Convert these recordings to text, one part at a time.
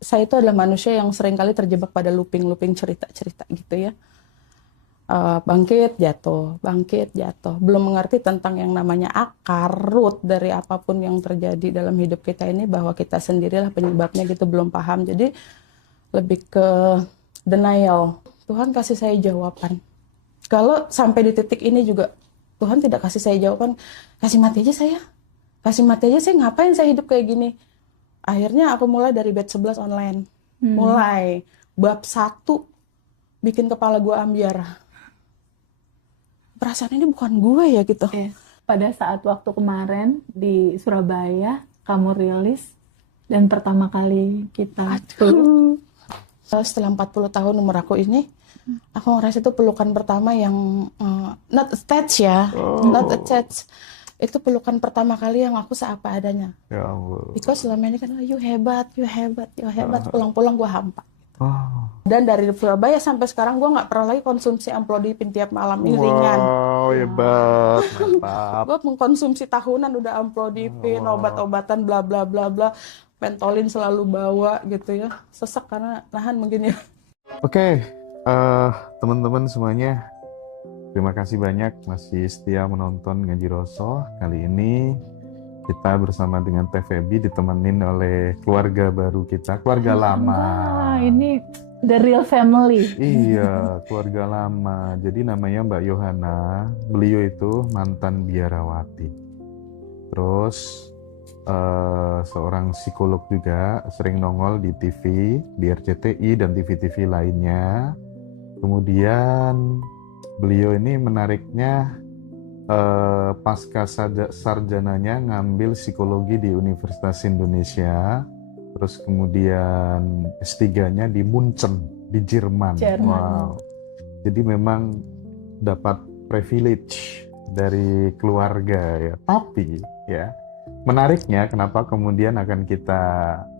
saya itu adalah manusia yang seringkali terjebak pada looping cerita-cerita gitu ya. Bangkit, jatuh. Belum mengerti tentang yang namanya akar, root dari apapun yang terjadi dalam hidup kita ini, bahwa kita sendirilah penyebabnya gitu, belum paham. Jadi lebih ke denial. Tuhan kasih saya jawaban. Kalau sampai di titik ini juga Tuhan tidak kasih saya jawaban, kasih mati aja saya. Kasih mati aja saya, ngapain saya hidup kayak gini? Akhirnya aku mulai dari batch 11 online. Mulai bab 1 bikin kepala gue ambiar. Perasaan ini bukan gue ya gitu. Pada saat waktu kemarin di Surabaya, kamu rilis dan pertama kali kita Setelah 40 tahun umur aku ini, aku ngerasa itu pelukan pertama yang not attached ya, not attached. Itu pelukan pertama kali yang aku seapa adanya. Ya ampun. Because selama ini kan, you hebat. Pulang-pulang gue hampa. Dan dari Surabaya sampai sekarang gue nggak pernah lagi konsumsi amlodipin tiap malam. Ini ringan. Wow, hebat, mantap. Gue mengkonsumsi tahunan udah amlodipin, obat-obatan bla bla bla bla, pentolin selalu bawa gitu ya. Sesek karena nahan mungkin ya. Oke, teman-teman semuanya, terima kasih banyak masih setia menonton Ngaji Roso. Kali ini kita bersama dengan Teh Feby ditemenin oleh keluarga baru kita, keluarga lama. Ini the real family. Iya, keluarga lama. Jadi namanya Mbak Yohana. Beliau itu mantan biarawati. Terus seorang psikolog juga, sering nongol di TV, di RCTI dan TV-TV lainnya. Kemudian beliau ini menariknya pasca sarjananya ngambil psikologi di Universitas Indonesia. Terus kemudian S3-nya di Munchen, di Jerman. Wow. Jadi memang dapat privilege dari keluarga ya. Tapi ya, menariknya kenapa kemudian akan kita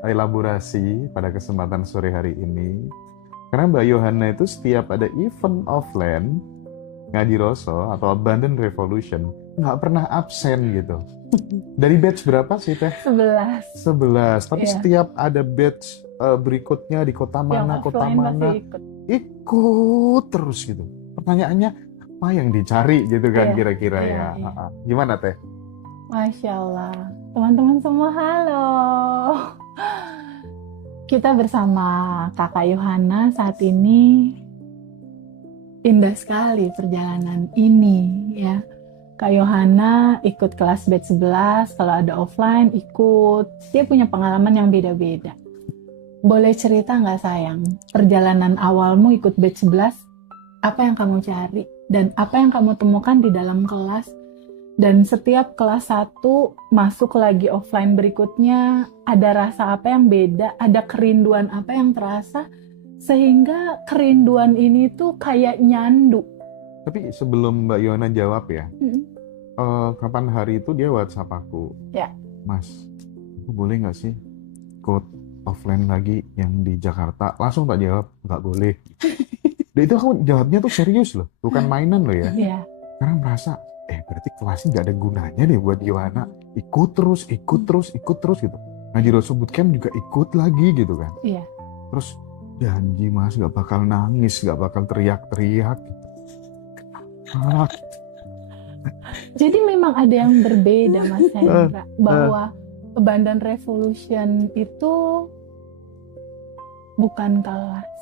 elaborasi pada kesempatan sore hari ini. Karena Mbak Yohana itu setiap ada event offline Ngaji Roso atau Abundant Revolution nggak pernah absen gitu. Dari batch berapa sih Teh? 11. Tapi setiap ada batch berikutnya di kota mana, kota mana, ikut terus gitu. Pertanyaannya apa yang dicari gitu kan kira-kira ya. Gimana Teh? Masya Allah. Teman-teman semua halo. Kita bersama Kakak Yohana saat ini. Indah sekali perjalanan ini ya. Kak Yohana ikut kelas batch 11, kalau ada offline ikut. Dia punya pengalaman yang beda-beda. Boleh cerita nggak sayang, perjalanan awalmu ikut batch 11, apa yang kamu cari? Dan apa yang kamu temukan di dalam kelas? Dan setiap kelas 1 masuk lagi offline berikutnya, ada rasa apa yang beda? Ada kerinduan apa yang terasa? Sehingga kerinduan ini tuh kayak nyandu. Tapi sebelum Mbak Yohana jawab ya, kapan hari itu dia WhatsApp aku, Mas, aku boleh nggak sih ikut offline lagi yang di Jakarta? Langsung tak jawab, nggak boleh. Dan itu aku jawabnya tuh serius loh, bukan mainan loh ya. Karena merasa, berarti kelasnya nggak ada gunanya deh buat Yohana. Ikut terus gitu. Ngaji Roso Bootcamp juga ikut lagi gitu kan. Terus janji Mas gak bakal nangis, gak bakal teriak-teriak gitu. Jadi memang ada yang berbeda Mas Hendra, bahwa Abundant Revolution itu bukan kelas.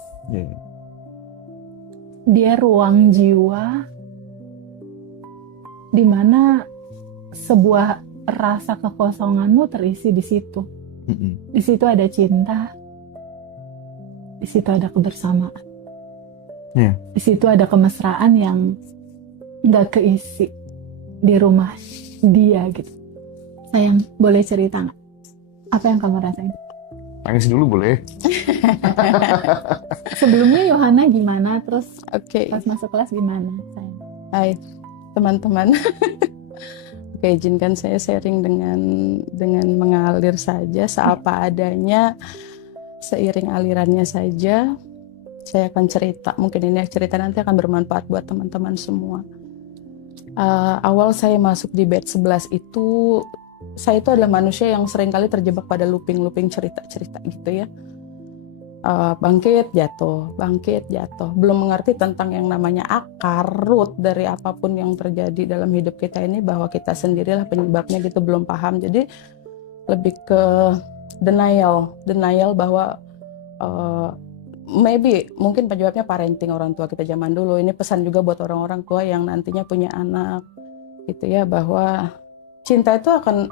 Dia ruang jiwa di mana sebuah rasa kekosonganmu terisi di situ. Di situ ada cinta. Di situ ada kebersamaan. Di situ ada kemesraan yang nggak keisi di rumah dia gitu. Sayang, boleh cerita nggak? Apa yang kamu rasain? Nangis dulu boleh. Sebelumnya Yohana gimana? Terus pas masuk kelas gimana? Sayang. Hai teman-teman. Oke, izinkan saya sharing dengan mengalir saja, seapa adanya. Seiring alirannya saja, saya akan cerita. Mungkin ini cerita nanti akan bermanfaat buat teman-teman semua. Awal saya masuk di batch 11 itu, saya itu adalah manusia yang seringkali terjebak pada looping cerita-cerita gitu ya. bangkit jatuh, belum mengerti tentang yang namanya akar root dari apapun yang terjadi dalam hidup kita ini, bahwa kita sendirilah penyebabnya gitu, belum paham. Jadi lebih ke denial bahwa mungkin penyebabnya parenting orang tua kita zaman dulu. Ini pesan juga buat orang-orang tua yang nantinya punya anak gitu ya, bahwa cinta itu akan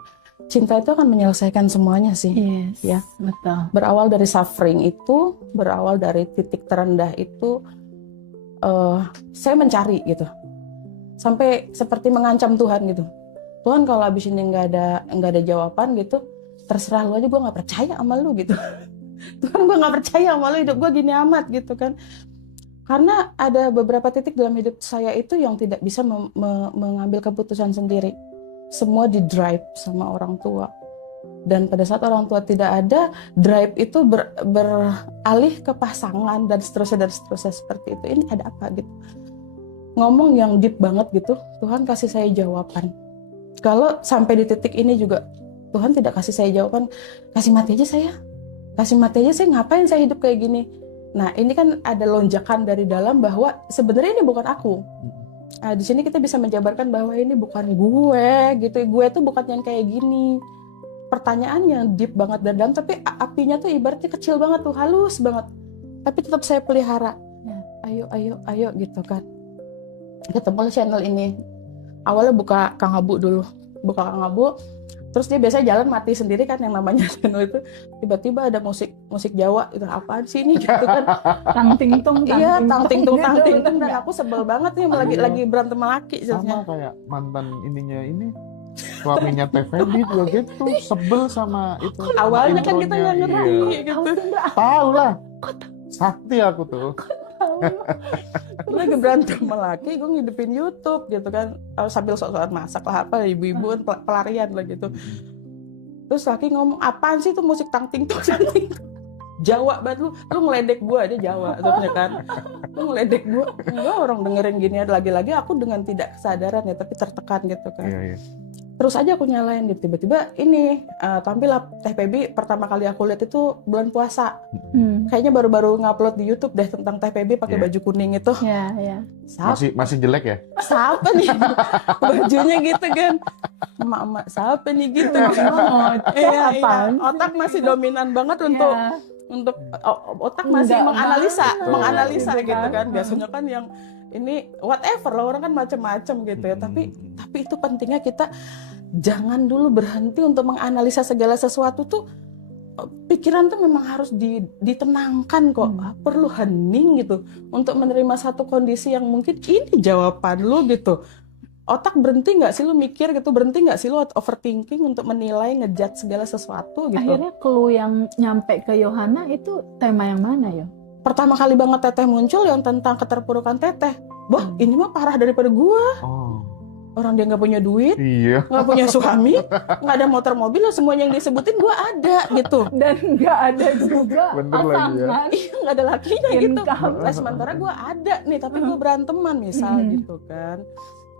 menyelesaikan semuanya sih. Yes, ya. Betul. Berawal dari suffering itu, berawal dari titik terendah itu, saya mencari gitu, sampai seperti mengancam Tuhan gitu. Tuhan, kalau abis ini nggak ada jawaban gitu, terserah lu aja, gue nggak percaya sama lu gitu. Tuhan, gue nggak percaya sama lu, hidup gue gini amat gitu kan. Karena ada beberapa titik dalam hidup saya itu yang tidak bisa mengambil keputusan sendiri. Semua di drive sama orang tua. Dan pada saat orang tua tidak ada, drive itu beralih ke pasangan dan seterusnya seperti itu. Ini ada apa gitu. Ngomong yang deep banget gitu, Tuhan kasih saya jawaban. Kalau sampai di titik ini juga Tuhan tidak kasih saya jawaban, kasih mati aja saya, ngapain saya hidup kayak gini. Nah, ini kan ada lonjakan dari dalam bahwa sebenarnya ini bukan aku. Nah, di sini kita bisa menjabarkan bahwa ini bukan gue gitu. Gue tuh bukan yang kayak gini. Pertanyaan yang deep banget dari dalam, tapi apinya tuh ibaratnya kecil banget tuh, halus banget. Tapi tetap saya pelihara. Ayo gitu kan. Ketemu channel ini. Awalnya buka Kang Abu dulu. Terus dia biasanya jalan mati sendiri kan, yang namanya channel itu. Tiba-tiba ada musik Jawa, itu apaan sih ini gitu kan. Tang ting tung. Iya, tang ting tung. Dan aku sebel banget nih lagi berantem sama laki. Sama kayak mantan ininya ini, suaminya TVB juga gitu, sebel sama itu. Awalnya kan kita nggak ngerti gitu. Tahu lah. Sakti aku tuh. Lagi berantem sama laki, gue ngidupin YouTube gitu kan, sambil sok-sokan masak lah apa, ibu-ibu pelarian lah gitu. Terus laki ngomong, apaan sih itu musik tang ting tung Jawa banget lu ngeledek gue aja Jawa terusnya kan. Lu ngeledek gue, enggak, orang dengerin gini lagi-lagi aku dengan tidak kesadaran ya, tapi tertekan gitu kan. Iya. Terus aja aku nyalain, tiba-tiba ini tampil lah TPB. Pertama kali aku lihat itu bulan puasa. Kayaknya baru-baru ngupload di YouTube deh tentang TPB pakai baju kuning itu. Iya. Masih jelek ya? Siapa nih? Bajunya gitu kan. Emak-emak siapa nih gitu. Iya. Otak masih dominan banget untuk otak masih menganalisa gitu kan. Biasanya kan yang ini whatever lah, orang kan macam-macam gitu ya. Tapi itu pentingnya kita jangan dulu berhenti untuk menganalisa segala sesuatu tuh. Pikiran tuh memang harus ditenangkan kok. Perlu hening gitu untuk menerima satu kondisi yang mungkin ini jawaban lu gitu. Otak berhenti nggak sih lu mikir gitu, berhenti nggak sih lu overthinking untuk menilai, ngejudge segala sesuatu gitu. Akhirnya clue yang nyampe ke Yohana itu tema yang mana ya? Pertama kali banget Teteh muncul yang tentang keterpurukan Teteh. Wah, ini mah parah daripada gua. Orang dia nggak punya duit, nggak punya suami, nggak ada motor mobil, semuanya yang disebutin gua ada gitu. Dan nggak ada juga pasangan. Iya, nggak ada lakinya gitu. Sementara gua ada nih, tapi gua beranteman misal gitu kan.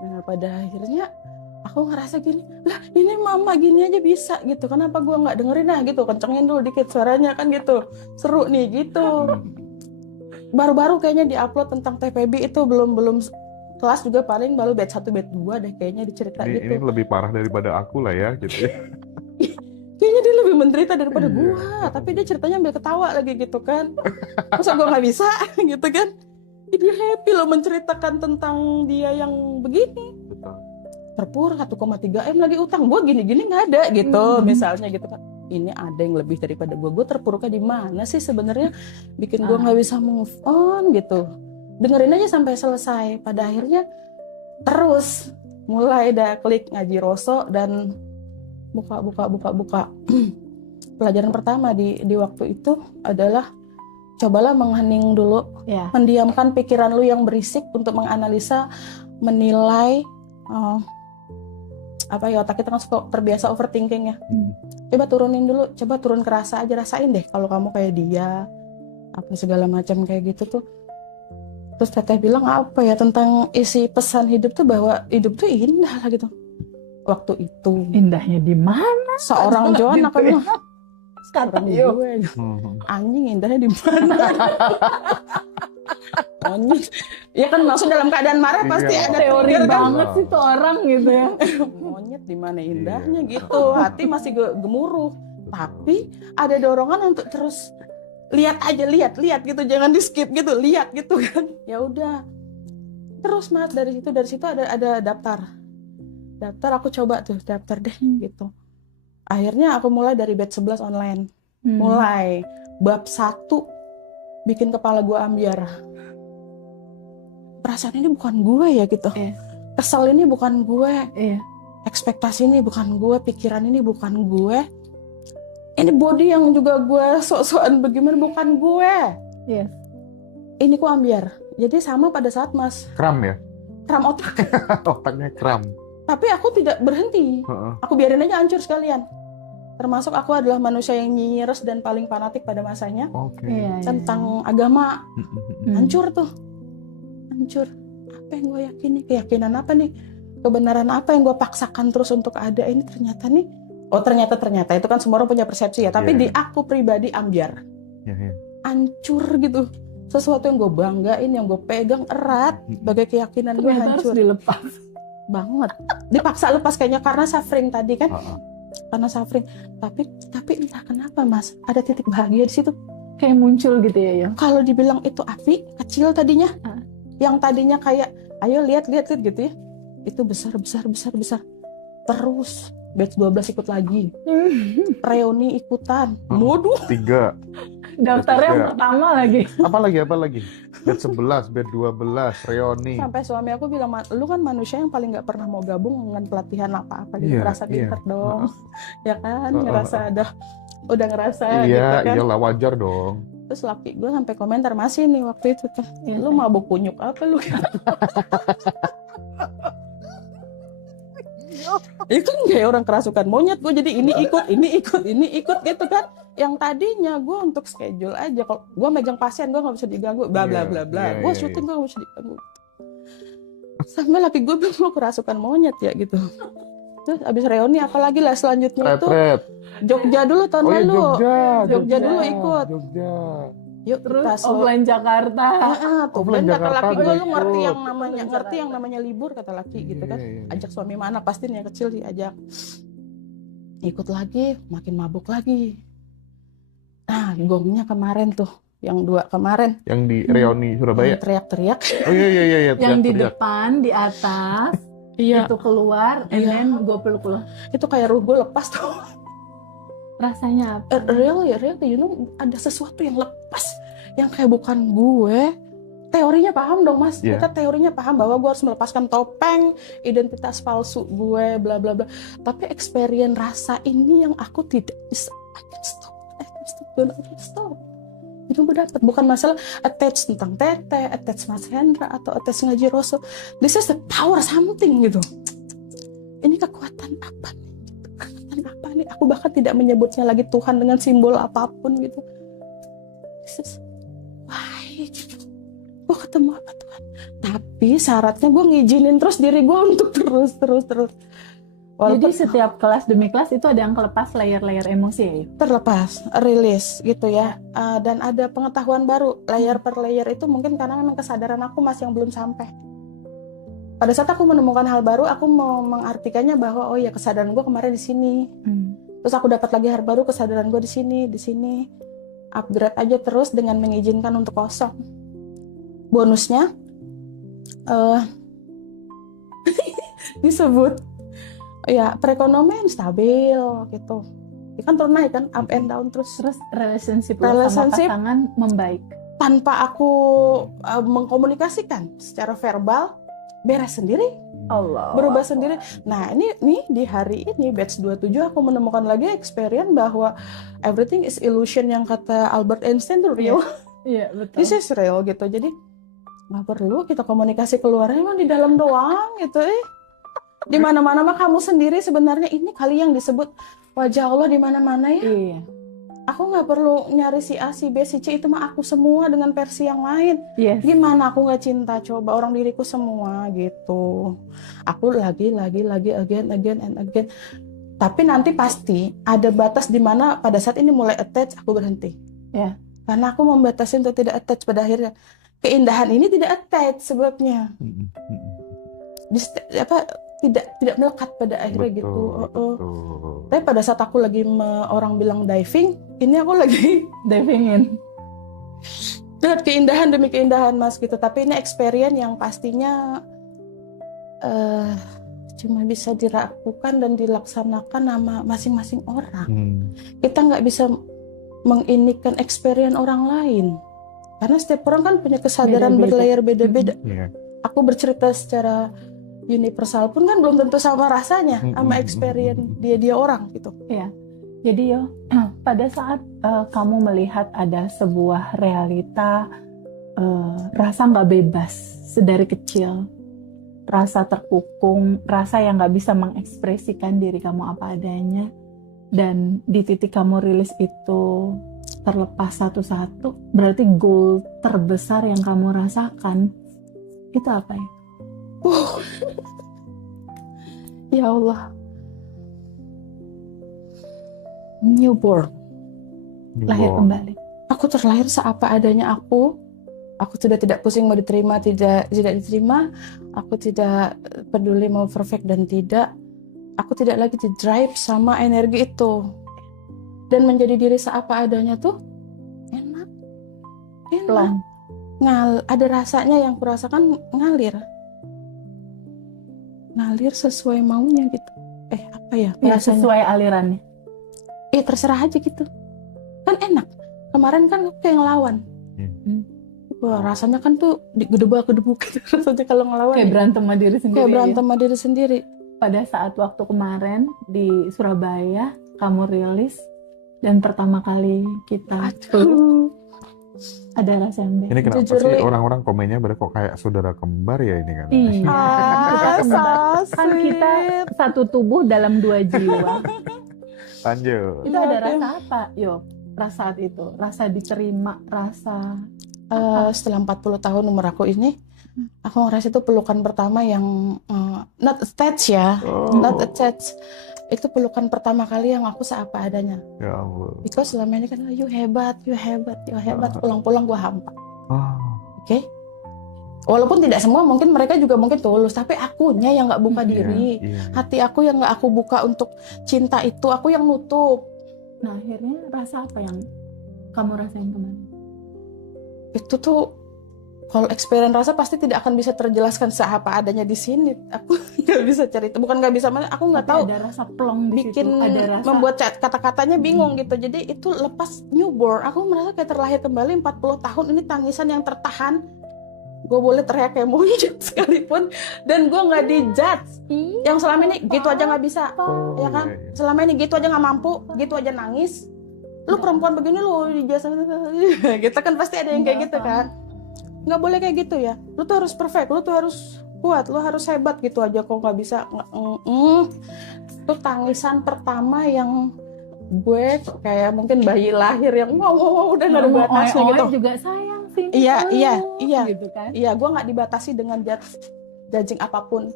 Nah, pada akhirnya aku ngerasa gini, lah ini mama gini aja bisa gitu, kenapa gue nggak dengerin gitu, kencengin dulu dikit suaranya kan gitu, seru nih gitu. Baru-baru kayaknya diupload tentang TPB itu belum kelas juga, paling baru batch 1 batch 2 deh kayaknya dicerita gitu. Ini lebih parah daripada aku lah ya gitu. Kayaknya dia lebih menderita daripada gua, tapi dia ceritanya ambil ketawa lagi gitu kan. Masa gua nggak bisa gitu kan? Dia happy loh menceritakan tentang dia yang begini. Terpuruk 1,3 M lagi utang, gue gini-gini nggak ada gitu, misalnya gitu kan. Ini ada yang lebih daripada gue terpuruknya di mana sih sebenarnya, bikin gue nggak bisa move on gitu. Dengerin aja sampai selesai. Pada akhirnya terus mulai dah klik ngaji Roso dan buka. Pelajaran pertama di waktu itu adalah cobalah menghening dulu, mendiamkan pikiran lu yang berisik untuk menganalisa, menilai. Otak kita kan terbiasa overthinking ya. Coba turunin dulu, coba turun ke rasa aja, rasain deh kalau kamu kayak dia, apa segala macam kayak gitu tuh. Terus Teteh bilang apa ya tentang isi pesan hidup tuh, bahwa hidup tuh indah lah gitu. Waktu itu indahnya di mana? seorang Joan akan Kata Orang Yo. gue Hmm. anjing indahnya di mana? Anjing. Ya kan maksud dalam keadaan marah pasti Iya. ada Teori trigger kan. banget sih tuh orang gitu ya. Monyet di mana indahnya Iya. gitu. Hati masih gemuruh. Tapi ada dorongan untuk terus lihat aja, lihat gitu, jangan di skip gitu, lihat gitu kan. Ya udah. Terus Mas dari situ ada daftar aku coba tuh daftar deh gitu. Akhirnya aku mulai dari batch 11 online. Mulai bab 1 bikin kepala gue ambiar. Perasaan ini bukan gue ya gitu. Iya. Kesel ini bukan gue. Iya. Ekspektasi ini bukan gue, pikiran ini bukan gue. Ini body yang juga gue sok-sokan bagaimana bukan gue. Iya. Ini ku ambiar. Jadi sama pada saat Mas Kram ya? kram otak. Otaknya kram. Tapi aku tidak berhenti. Heeh. Aku biarin aja hancur sekalian. Termasuk aku adalah manusia yang nyinyir dan paling fanatik pada masanya. Oke. Iya. Tentang agama. Hmm. Hancur tuh. Hancur. Apa yang gue yakini? Keyakinan apa nih? Kebenaran apa yang gue paksakan terus untuk ada ini ternyata nih. Oh ternyata itu kan semua orang punya persepsi ya. Tapi Iya. di aku pribadi ambiar. Iya. Hancur gitu. Sesuatu yang gue banggain, yang gue pegang erat sebagai keyakinan gue Ternyata harus hancur dilepas. banget. Dipaksa lepas kayaknya karena suffering tadi kan. Heeh. Karena suffering. Tapi entah kenapa Mas, ada titik bahagia di situ. Kayak muncul gitu ya, Yo. Kalau dibilang itu api kecil tadinya, Ah. yang tadinya kayak ayo lihat gitu ya, itu besar. Terus batch 12 ikut lagi, reuni ikutan, waduh, 3. Daftarnya yang Iya. pertama lagi. Apa lagi? Bed 11, bed 12, reoni. sampai suami aku bilang, lu kan manusia yang paling nggak pernah mau gabung dengan pelatihan apa-apa, gitu Iya, ngerasa iya. pinter dong, ya kan, Heeh. ngerasa udah ngerasa Iya, gitu kan. iyalah wajar dong. Terus laki gue sampai komentar masih nih waktu itu tuh, Iya. lu mabuk kunyuk apa lu? Itu kan kayak orang kerasukan monyet, gue jadi ini ikut gitu kan. Yang tadinya gue untuk schedule aja, kalau gue megang pasien gue nggak bisa diganggu, bla bla bla bla. Iya, Gue iya, syuting gue nggak bisa diganggu. Sampai laki gue bilang lu kerasukan monyet ya gitu. Terus abis reuni apalagi lah selanjutnya itu Retret. Jogja dulu tahun Oh iya, lalu. Jogja dulu ikut. Jogja. Yuk Terus kita offline Jakarta. tuh Offline kata Jakarta laki gue udah lu ngerti ikut. yang namanya libur kata laki gitu kan. Iya. Ajak suami mana pasti nih yang kecil diajak. Ikut lagi, makin mabuk lagi. Nah, gongnya kemarin tuh, yang 2 kemarin, Yang di reoni Surabaya. yang teriak-teriak. Oh iya. Yang di teriak-teriak. depan, di atas, Iya, itu keluar, and Iya. then gue peluk lo. itu kayak ruh gue lepas tuh. Rasanya apa? Really, you know, ada sesuatu yang lepas, yang kayak bukan gue. Teorinya paham dong Mas, Iya. kita teorinya paham bahwa gue harus melepaskan topeng, identitas palsu gue, bla bla bla. Tapi experience rasa ini yang aku tidak bisa. I can stop. Itu gue dapet, bukan masalah attach tentang Tete, attach Mas Hendra atau attach Ngaji Rosso. This is the power something gitu. Ini kekuatan apa nih? Kekuatan apa nih? Aku bahkan tidak menyebutnya lagi Tuhan dengan simbol apapun gitu. This is why gitu. Gue ketemu apa Tuhan? Tapi syaratnya gue ngizinin terus diri gue untuk terus. Jadi setiap kelas demi kelas itu ada yang kelepas layer-layer emosi ya? terlepas, rilis gitu ya. Dan ada pengetahuan baru, layer per layer itu mungkin karena memang kesadaran aku masih yang belum sampai. Pada saat aku menemukan hal baru, aku mau mengartikannya bahwa oh ya kesadaran gue kemarin di sini. Terus aku dapat lagi hal baru, kesadaran gue di sini. Upgrade aja terus dengan mengizinkan untuk kosong. Bonusnya disebut ya perekonomian stabil gitu. Ya kan turun naik kan, up and down terus. Terus relationship lo sama Relationship. pasangan membaik. Tanpa aku mengkomunikasikan secara verbal, beres sendiri, Allah. berubah sendiri. Nah ini di hari ini batch 27 aku menemukan lagi experience bahwa everything is illusion yang kata Albert Einstein tuh real. Iya betul. This is real gitu. Jadi nggak perlu kita komunikasi keluar, emang di dalam doang gitu. Di mana-mana mah kamu sendiri sebenarnya, ini kali yang disebut wajah Allah di mana-mana ya. Iya. Aku nggak perlu nyari si A, si B, si C, itu mah aku semua dengan versi yang lain. Yes. Gimana aku nggak cinta coba orang diriku semua gitu. Aku lagi again and again. Tapi nanti pasti ada batas di mana pada saat ini mulai attach, aku berhenti. Ya. Karena aku membatasi untuk tidak attach pada akhirnya. Keindahan ini tidak attach sebabnya. Tidak melekat pada akhirnya Betul, gitu. betul. Tapi pada saat aku lagi orang bilang diving, ini aku lagi Divingin. lihat keindahan demi keindahan Mas gitu. Tapi ini experience yang pastinya cuma bisa dilakukan dan dilaksanakan sama masing-masing orang. Kita nggak bisa menginikan experience orang lain. Karena setiap orang kan punya kesadaran berlayar beda-beda. Yeah. Aku bercerita secara universal pun kan belum tentu sama rasanya sama experience dia orang gitu. Ya. Jadi yo, pada saat kamu melihat ada sebuah realita, rasa nggak bebas sedari kecil, rasa terkukung, rasa yang nggak bisa mengekspresikan diri kamu apa adanya, dan di titik kamu rilis itu terlepas satu-satu, berarti goal terbesar yang kamu rasakan itu apa ya? Ya Allah, newborn, Lahir kembali. aku terlahir seapa adanya aku sudah tidak pusing mau diterima tidak diterima, aku tidak peduli mau perfect dan tidak, aku tidak lagi di drive sama energi itu, dan menjadi diri seapa adanya tuh enak. Plong. Ada rasanya yang kurasakan ngalir sesuai maunya gitu. Apa ya Ya, rasanya? sesuai alirannya. Terserah aja gitu kan, enak. Kemarin kan aku kayak ngelawan. Wah, rasanya kan tuh gedebak-gedebuk gitu rasanya kalau ngelawan. Kayak berantem sama diri sendiri. Kayak berantem sama diri sendiri. Pada saat waktu kemarin di Surabaya kamu rilis dan pertama kali kita ada rasa yang beda. Ini kenapa Jujur, sih Li. orang-orang komennya kok kayak saudara kembar ya ini kan? Iya. Kita kembar. Kan kita satu tubuh dalam 2 jiwa. Lanjut. Itu ada rasa apa? Yo, rasa saat itu, rasa diterima, rasa Setelah 40 tahun umur aku ini, aku ngerasa itu pelukan pertama yang not attached ya, not attached. Itu pelukan pertama kali yang aku seapa adanya. Ya Allah. Because selama ini kan you hebat. Pulang-pulang gua hampa. Oke? Walaupun tidak semua, mungkin mereka juga mungkin tulus, tapi akunya yang nggak buka diri. Hati aku yang nggak aku buka untuk cinta itu, aku yang nutup. Nah, akhirnya rasa apa yang kamu rasain kemarin? Itu tuh kalau experience rasa pasti tidak akan bisa terjelaskan seapa adanya di sini. Aku nggak bisa cerita, bukan nggak bisa, aku nggak tahu. Ada rasa plong di Bikin situ. Ada rasa membuat kata-katanya bingung gitu. Jadi itu lepas newborn, aku merasa kayak terlahir kembali 40 tahun ini, tangisan yang tertahan. Gue boleh teriak kayak monyet sekalipun, dan gue nggak dijudge. Yang selama ini gitu aja nggak bisa, ya kan? Selama ini gitu aja nggak mampu, gitu aja nangis. Lu perempuan begini lu dijasa, gitu kan pasti ada yang kayak gitu kan? Nggak boleh kayak gitu ya. Lu tuh harus perfect, lu tuh harus kuat, lu harus hebat gitu aja kok nggak bisa. Itu tangisan pertama yang gue kayak mungkin bayi lahir yang wow udah nggak ada batasnya gitu. Juga sayang sih. Iya. Gitu kan? Iya, gue nggak dibatasi dengan judging apapun.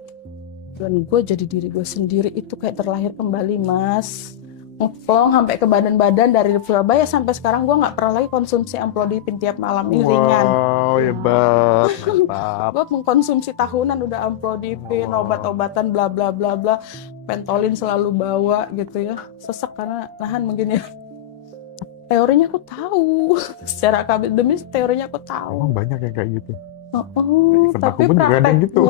Dan gue jadi diri gue sendiri, itu kayak terlahir kembali, Mas. Ngeplong sampai ke badan-badan, dari Surabaya sampai sekarang gue nggak pernah lagi konsumsi amlodipin tiap malam. Ini ringan. Wow, hebat. Mantap. Gue mengkonsumsi tahunan udah amlodipin, obat-obatan bla bla bla bla, pentolin selalu bawa gitu ya. Sesek karena nahan mungkin ya. Teorinya aku tahu, secara akademis teorinya aku tahu. Emang banyak yang kayak gitu. Tapi pun juga ada yang gitu.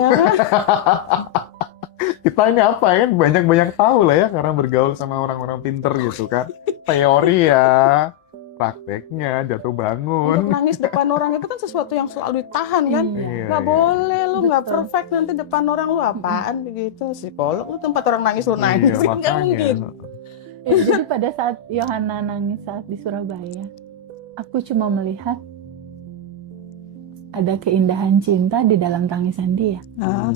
Kita ini apa ya, banyak tahu lah ya karena bergaul sama orang-orang pinter gitu kan. Teori ya, prakteknya jatuh bangun. Untuk nangis depan orang itu kan sesuatu yang selalu ditahan kan. Nggak boleh, lu nggak perfect nanti depan orang, lu apaan begitu. Psikolog lu tempat orang nangis lu nangis, nggak mungkin. Jadi pada saat Yohana nangis saat di Surabaya, aku cuma melihat ada keindahan cinta di dalam tangisan dia.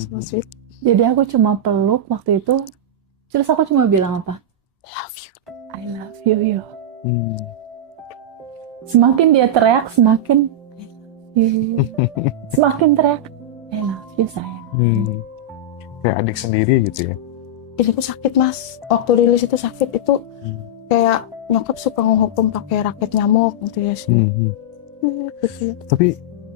So sweet. Jadi aku cuma peluk waktu itu, terus aku cuma bilang apa? I love you, yo. Semakin dia teriak, semakin I love you. Semakin teriak, I love you, sayang. Kayak adik sendiri gitu ya. ini tuh sakit mas, waktu rilis itu sakit, itu kayak nyokap suka ngehukum pakai raket nyamuk gitu ya sih. Gitu ya. Tapi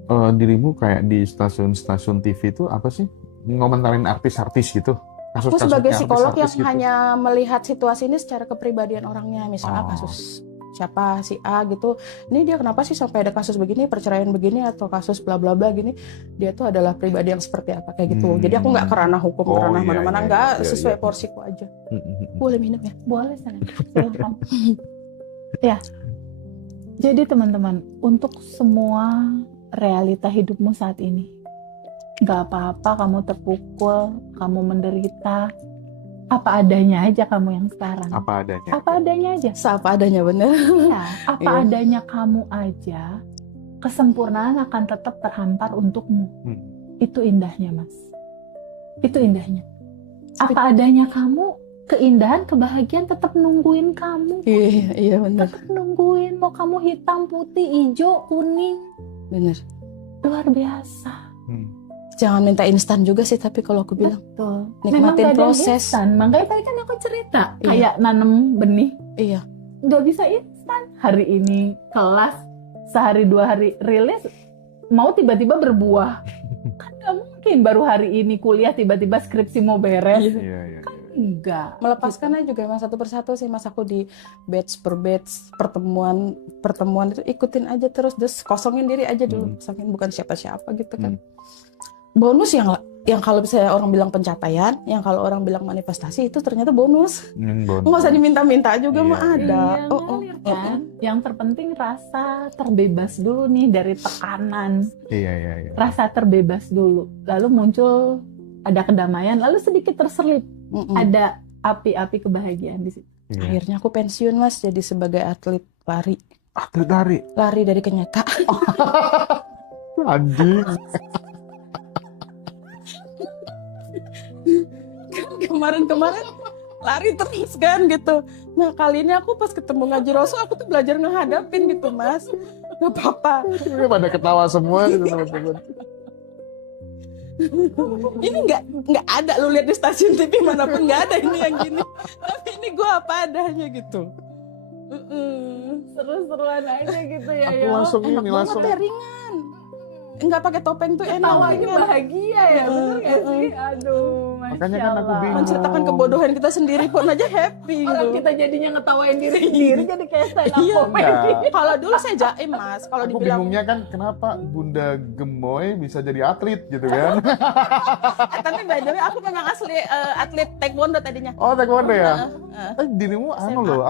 dirimu kayak di stasiun-stasiun TV itu apa sih? Ngomentarin artis-artis gitu? Aku Kasus-kasusnya sebagai psikolog yang artis-artis gitu? hanya melihat situasi ini secara kepribadian orangnya, misalnya Oh. kasus siapa si A gitu, ini dia kenapa sih sampai ada kasus begini, perceraian begini atau kasus bla bla bla gini, dia tuh adalah pribadi yang seperti apa kayak gitu. Jadi aku nggak kerana hukum, Oh, kerana iya, mana-mana, iya, nggak, iya, sesuai iya. porsiku aja. Boleh minum ya? Boleh sana, silahkan. Ya, jadi teman-teman, untuk semua realita hidupmu saat ini, nggak apa-apa kamu terpukul, kamu menderita, apa adanya aja kamu yang sekarang. Apa adanya. Apa adanya aja. Seapa adanya bener. Iya, apa Iya. adanya kamu aja, kesempurnaan akan tetap terhampar untukmu. Itu indahnya, Mas. Itu indahnya. Apa adanya kamu, keindahan, kebahagiaan tetap nungguin kamu. Iya bener. Tetap nungguin, mau kamu hitam, putih, hijau, kuning. Bener. Luar biasa. Jangan minta instan juga sih, tapi kalau aku bilang Betul. nikmatin Memang gak ada yang proses. instan. Makanya tadi kan aku cerita, Iya. kayak nanem benih. Iya. Nggak bisa instan. Hari ini kelas, sehari 2 hari rilis, mau tiba-tiba berbuah. Kan nggak mungkin baru hari ini kuliah tiba-tiba skripsi mau beres. Iya. Iya. Enggak. Melepaskannya juga emang satu persatu sih mas, aku di batch per batch, pertemuan itu ikutin aja terus kosongin diri aja dulu, kosongin, bukan siapa-siapa gitu kan. Bonus yang kalau misalnya orang bilang pencapaian, yang kalau orang bilang manifestasi, itu ternyata bonus. Bonus. Nggak usah diminta-minta juga Iya, mah ada. Iya, ngalir kan. Yang terpenting rasa terbebas dulu nih dari tekanan. Iya. Rasa terbebas dulu. Lalu muncul ada kedamaian, lalu sedikit terselip ada api-api kebahagiaan di situ. Iya. Akhirnya aku pensiun mas, jadi sebagai atlet lari. Atlet Lari dari kenyataan. anjing. Kemarin lari terus kan gitu. Nah kali ini aku pas ketemu ngaji Rasul, aku tuh belajar ngehadapin gitu mas. Gak apa-apa. Pada ketawa semua gitu teman-teman. Ini nggak ada, lu lihat di stasiun TV manapun nggak ada ini yang gini. Tapi ini gue apa adanya gitu. Seru-seruan aja gitu ya. Aku langsung Enak ini banget langsung. ya, ringan. Nggak pakai topeng tuh enak, Tawanya ringan. bahagia ya, bener gak sih? Aduh, Masya Makanya kan aku Allah. bingung. Menceritakan kebodohan kita sendiri pun aja happy Orang gitu. kita jadinya ngetawain diri sendiri jadi kayak stand up Iya. comedy. Kalau dulu saya jaim mas, kalau Aku dibilang bingungnya kan kenapa Bunda Gemoy bisa jadi atlet gitu kan? tapi by the way aku memang asli atlet taekwondo tadinya. Oh, taekwondo ya? Heeh. Dirimu anu SMA. loh,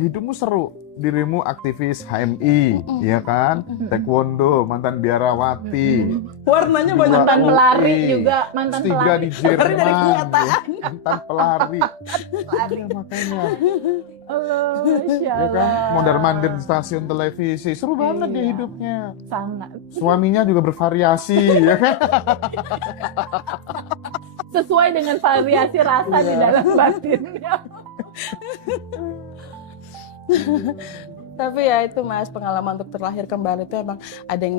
hidupmu seru. Dirimu aktivis HMI, ya kan? Taekwondo, mantan biarawati. Warnanya banyak Mantan Dua pelari UI, juga, mantan S3 pelari. di Pelari dari Jerman. kenyataan. Mantan pelari. Iya, makanya. Allah, Masya Ya kan? Allah. Mondar-mandir di stasiun televisi. Seru banget dia Iya. hidupnya. Sangat. Suaminya juga bervariasi, ya kan? Sesuai dengan variasi rasa di dalam batinnya. Tapi ya itu mas, pengalaman untuk terlahir kembali itu emang ada yang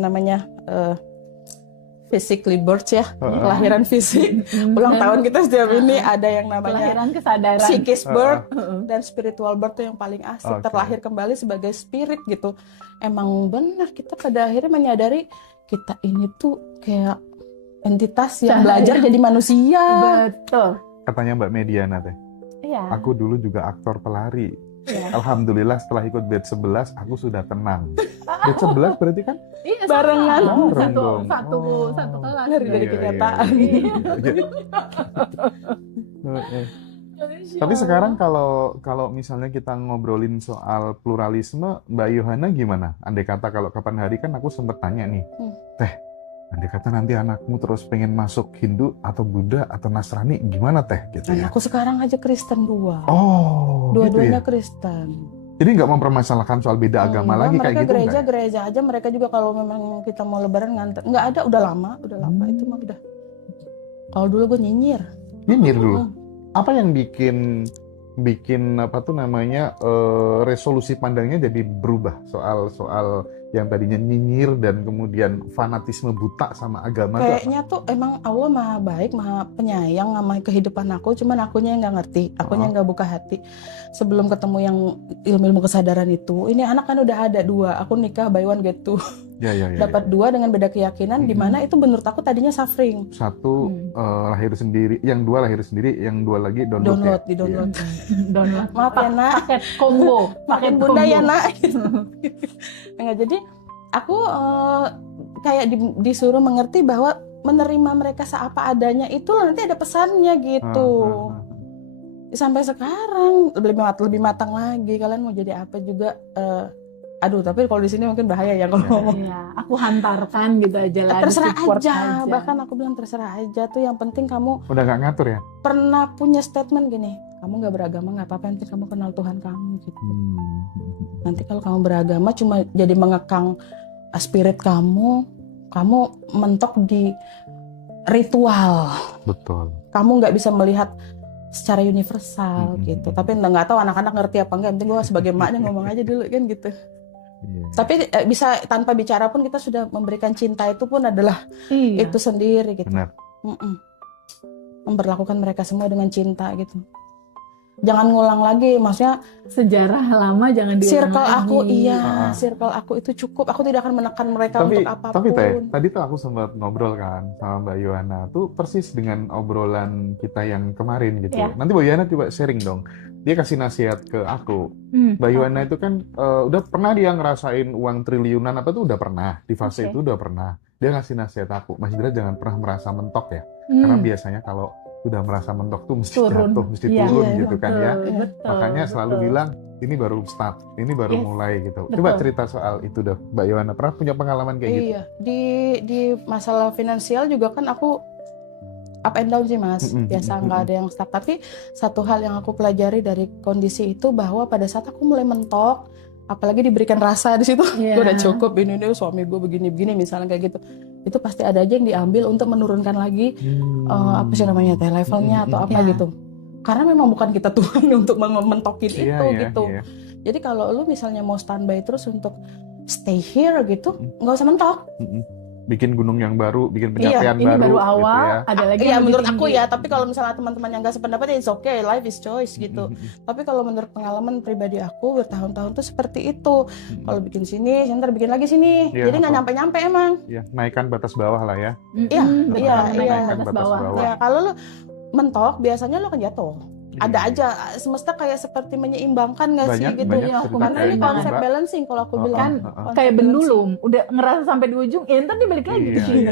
namanya physically birth ya, kelahiran fisik. Ulang tahun kita setiap ini ada yang namanya Kelahiran kesadaran. psychic birth dan spiritual birth tuh yang paling asik. Oke. Terlahir kembali sebagai spirit gitu. Emang benar kita pada akhirnya menyadari kita ini tuh kayak entitas yang belajar jadi manusia. Betul. Katanya Mbak Mediana teh. Iya. Aku dulu juga aktor pelari. Iya. Alhamdulillah setelah ikut batch 11 aku sudah tenang. Batch 11 berarti kan? Iya, Barengan. sama. Bareng dong. Satu kelas. Lari dari Iya, kenyataan. Iya. Tapi sekarang kalau misalnya kita ngobrolin soal pluralisme, Mbak Yohana gimana? Andai kata kalau kapan hari kan aku sempat tanya nih, Teh, andai kata nanti anakmu terus pengen masuk Hindu atau Buddha atau Nasrani, gimana Teh? Gitu ya. Aku sekarang aja Kristen dua. Oh, Dua-duanya gitu ya? Kristen. Jadi nggak mempermasalahkan soal beda agama lagi kayak gitu mereka nggak? gereja aja, mereka juga kalau memang kita mau lebaran nganter. Nggak ada, udah lama itu mah udah. Kalau dulu gue nyinyir. Nyinyir dulu. Apa yang bikin bikin apa tuh namanya resolusi pandangnya jadi berubah soal yang tadinya nyinyir dan kemudian fanatisme buta sama agama tuh apa? Kayaknya tuh emang Allah maha baik, maha penyayang sama kehidupan aku, cuman akunya yang nggak ngerti, akunya yang nggak buka hati. Sebelum ketemu yang ilmu-ilmu kesadaran itu, ini anak kan udah ada 2, aku nikah buy one get 2. Ya. Dapat 2 dengan beda keyakinan, di mana itu menurut aku tadinya suffering. Satu lahir sendiri, yang 2 lahir sendiri, yang 2 lagi download Di download. Download. Maaf ya nak, Paket combo. makin bunda ya nak. Enggak, jadi aku kayak disuruh mengerti bahwa menerima mereka seapa adanya itu nanti ada pesannya gitu. Sampai sekarang lebih matang lagi. Kalian mau jadi apa juga? Aduh, tapi kalau di sini mungkin bahaya ya kalau ngomong. Iya, aku hantarkan gitu aja lah. Terserah support aja. Bahkan aku bilang terserah aja tuh. Yang penting kamu Udah nggak ngatur ya? pernah punya statement gini. Kamu nggak beragama nggak apa-apa, yang penting kamu kenal Tuhan kamu gitu. Nanti kalau kamu beragama cuma jadi mengekang spirit kamu mentok di ritual. Betul. Kamu nggak bisa melihat secara universal gitu. Tapi nggak tahu anak-anak ngerti apa enggak. Yang penting gue sebagai emaknya ngomong aja dulu kan gitu. Tapi bisa tanpa bicara pun kita sudah memberikan cinta, itu pun adalah itu sendiri gitu. Benar. Memperlakukan mereka semua dengan cinta gitu. Jangan ngulang lagi, maksudnya sejarah lama jangan diulang circle lagi. aku circle aku itu cukup. Aku tidak akan menekan mereka untuk apapun. Tapi tadi tuh aku sempat ngobrol kan sama Mbak Yohana tuh persis dengan obrolan kita yang kemarin gitu. Ya. Nanti Mbak Yohana coba sharing dong. Dia kasih nasihat ke aku. Mbak Yohana itu kan udah pernah dia ngerasain uang triliunan apa tuh udah pernah. Di fase itu udah pernah. Dia ngasih nasihat aku, Mas Indra jangan pernah merasa mentok ya. Karena biasanya kalau udah merasa mentok tuh mesti jatuh, mesti turun gitu kan ya. Betul, Makanya selalu bilang ini baru start, ini baru mulai gitu. Betul. Coba cerita soal itu dah, Mbak Yohana. Pernah punya pengalaman kayak gitu? Iya, di masalah finansial juga kan aku up and down sih Mas. Biasa nggak ada yang stuck. Tapi satu hal yang aku pelajari dari kondisi itu bahwa pada saat aku mulai mentok, apalagi diberikan rasa di situ, gue udah cukup ini suami gue begini misalnya kayak gitu. Itu pasti ada aja yang diambil untuk menurunkan lagi apa sih namanya levelnya atau apa gitu. Karena memang bukan kita Tuhan untuk mentokin itu gitu. Jadi kalau lu misalnya mau standby terus untuk stay here gitu, nggak usah mentok. Bikin gunung yang baru, bikin pencapaian ini baru awal, gitu ya. ada lagi Iya yang menurut lebih aku tinggi. ya, tapi kalau misalnya teman-teman yang nggak sependapat ya it's okay, life is choice gitu. Tapi kalau menurut pengalaman pribadi aku bertahun-tahun tuh seperti itu. Kalau bikin sini, ntar bikin lagi sini. Jadi nggak nyampe-nyampe emang. Iya, naikkan batas bawah lah ya. Iya, batas bawah. Ya kalau lu mentok biasanya lu akan jatuh. Ada aja semesta kayak seperti menyeimbangkan nggak sih gitu. Karena ini konsep balancing kalau aku bilang. Kayak pendulum, udah ngerasa sampai di ujung, ya ntar dia balik lagi ke sini,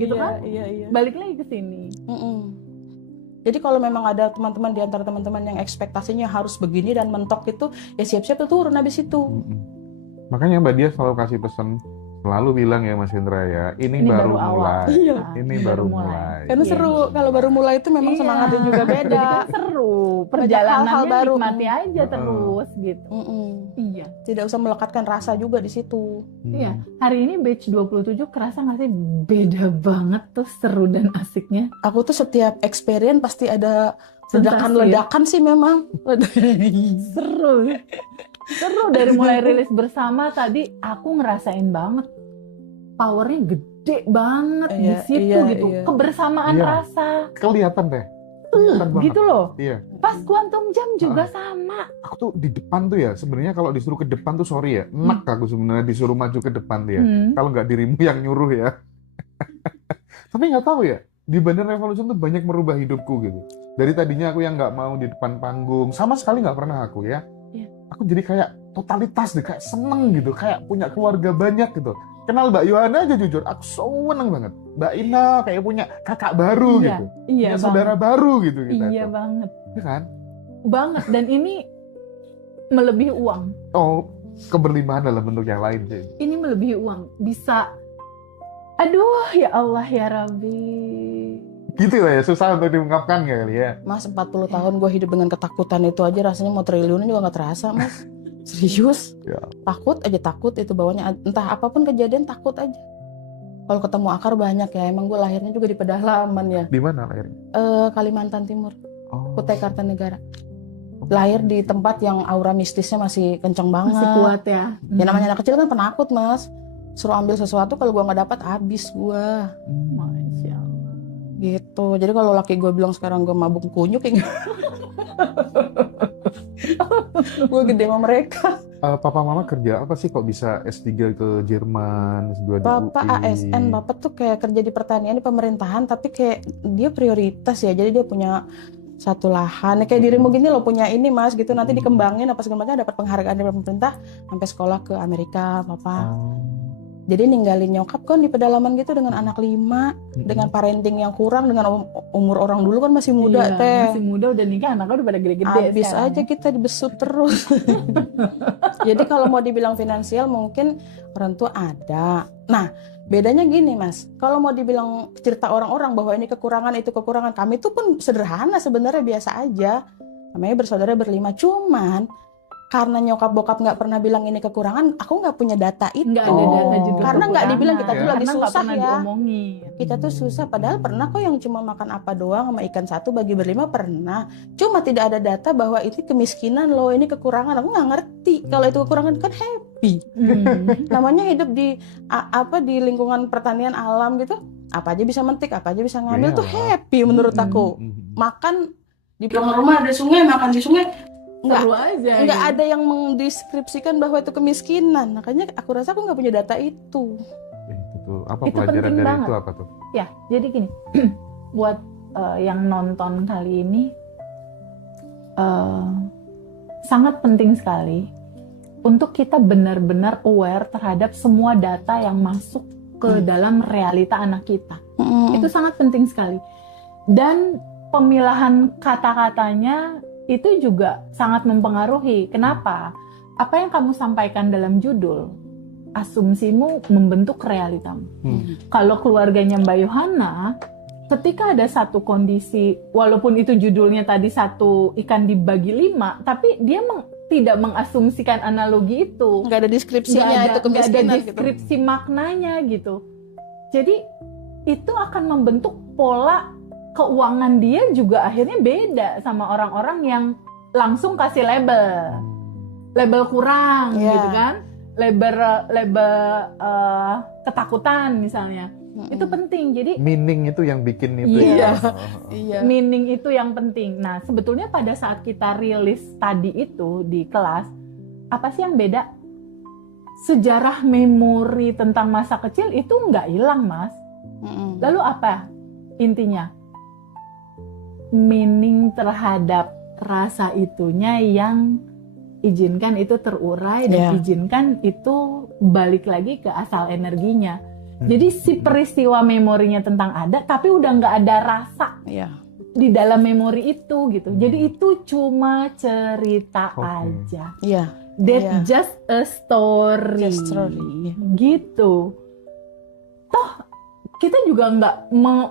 gitu kan? Iya. Balik lagi ke sini. Jadi kalau memang ada teman-teman di antara teman-teman yang ekspektasinya harus begini dan mentok itu, ya siap-siap tuh turun habis itu. Makanya Mbak Dia selalu kasih pesan, selalu bilang ya Mas Indra ya, ini baru mulai. Ini baru mulai. Karena seru, kalau baru mulai itu memang semangatnya juga beda. Jadi kan seru, perjalanannya hal baru. nikmati aja terus gitu. Iya. Tidak usah melekatkan rasa juga di situ. Iya. Hari ini batch 27 kerasa nggak sih beda banget tuh seru dan asiknya. Aku tuh setiap experience pasti ada ledakan-ledakan sih memang. Seru dari mulai rilis bersama tadi aku ngerasain banget powernya gede banget di situ gitu. Kebersamaan rasa. Kelihatan deh. Gitu loh. Iya. Pas Quantum Jam juga sama. Aku tuh di depan tuh ya, sebenarnya kalau disuruh ke depan tuh sorry ya, enak aku sebenarnya disuruh maju ke depan tuh ya. Kalau nggak dirimu yang nyuruh ya. Tapi nggak tahu ya, di Bandar Revolution tuh banyak merubah hidupku gitu. Dari tadinya aku yang nggak mau di depan panggung, sama sekali nggak pernah aku ya. Aku jadi kayak totalitas deh, kayak seneng gitu, kayak punya keluarga banyak gitu. Kenal Mbak Yohana aja jujur, aku seneng banget. Mbak Ina kayak punya kakak baru gitu. Iya, punya saudara baru gitu kita. Iya banget. Iya kan? Banget, dan ini melebihi uang. Oh, keberlimpahan dalam bentuk yang lain sih. Ini melebihi uang. Bisa, aduh ya Allah ya Rabbi. Gitu lah ya, susah untuk diungkapkan kali ya. Mas 40 tahun gue hidup dengan ketakutan itu aja rasanya mau triliunan juga gak terasa Mas. Serius. Takut itu bawahnya. Entah apapun kejadian takut aja. Kalau ketemu akar banyak ya. Emang gue lahirnya juga di pedalaman ya. Di mana lahirnya? Kalimantan Timur. Kutai Kartanegara. lahir di tempat yang aura mistisnya masih kenceng banget. Masih kuat ya. Ya namanya anak kecil kan penakut Mas. Suruh ambil sesuatu kalau gue nggak dapat habis gue. Masya Allah. Gitu. Jadi kalau laki gue bilang sekarang gue mabuk kunyuk kayak gue gede sama mereka. Papa mama kerja apa sih kok bisa S3 ke Jerman, S2 di Bapak UI? ASN, bapak tuh kayak kerja di pertanian di pemerintahan, tapi kayak dia prioritas ya. Jadi dia punya satu lahan. Kayak dirimu gini lo punya ini Mas gitu. Nanti dikembangin apa segala macam, dapat penghargaan dari pemerintah sampai sekolah ke Amerika, Papa. Jadi ninggalin nyokap kan di pedalaman gitu dengan anak 5, dengan parenting yang kurang, dengan umur orang dulu kan masih muda Iya, teh. masih muda udah nikah, anaknya udah pada gede-gede Habis sekarang aja ya. kita dibesut terus. Jadi kalau mau dibilang finansial mungkin orang tua ada. Nah, bedanya gini Mas, kalau mau dibilang cerita orang-orang bahwa ini kekurangan, itu kekurangan, kami tuh pun sederhana sebenarnya, biasa aja. Namanya bersaudara berlima, cuman karena nyokap bokap nggak pernah bilang ini kekurangan, aku nggak punya data itu. Nggak ada data juga Karena nggak kekurangan. dibilang kita tuh lagi Karena nggak susah pernah ya. diomongin. Kita tuh susah, padahal pernah kok yang cuma makan apa doang sama ikan satu bagi berlima, pernah. Cuma tidak ada data bahwa ini kemiskinan loh, ini kekurangan. Aku nggak ngerti. Kalau itu kekurangan kan happy. Namanya hidup di di lingkungan pertanian alam gitu. Apa aja bisa mentik, apa aja bisa ngambil, tuh happy menurut aku. Makan di belakang rumah ada sungai, makan di sungai. Seru aja. Nggak ya. ada yang mendeskripsikan bahwa itu kemiskinan. Makanya aku rasa aku nggak punya data itu. Itu tuh. Apa Itu pelajaran penting dari banget. itu apa tuh? Ya, jadi gini, buat yang nonton kali ini sangat penting sekali untuk kita benar-benar aware terhadap semua data yang masuk ke dalam realita anak kita. Itu sangat penting sekali. Dan pemilahan kata-katanya itu juga sangat mempengaruhi. Kenapa? Apa yang kamu sampaikan dalam judul, asumsimu membentuk realitamu. Kalau keluarganya Mbak Yohana, ketika ada satu kondisi, walaupun itu judulnya tadi satu ikan dibagi 5, tapi dia tidak mengasumsikan analogi itu. Nggak ada deskripsinya itu Nggak ada kemiskinan gitu. deskripsi maknanya gitu. Jadi itu akan membentuk pola keuangan dia juga akhirnya beda sama orang-orang yang langsung kasih label kurang gitu kan, label ketakutan misalnya. Itu penting. Jadi Meaning itu yang bikin itu Iya. ya. Iya. meaning itu yang penting. Nah, sebetulnya pada saat kita rilis tadi itu di kelas, apa sih yang beda? Sejarah memori tentang masa kecil itu nggak hilang, Mas. Lalu apa intinya? Meaning terhadap rasa itunya yang izinkan itu terurai dan izinkan itu balik lagi ke asal energinya. Jadi si peristiwa memorinya tentang ada, tapi udah nggak ada rasa di dalam memori itu gitu. Jadi itu cuma cerita aja. That's just a story. Gitu. Toh kita juga nggak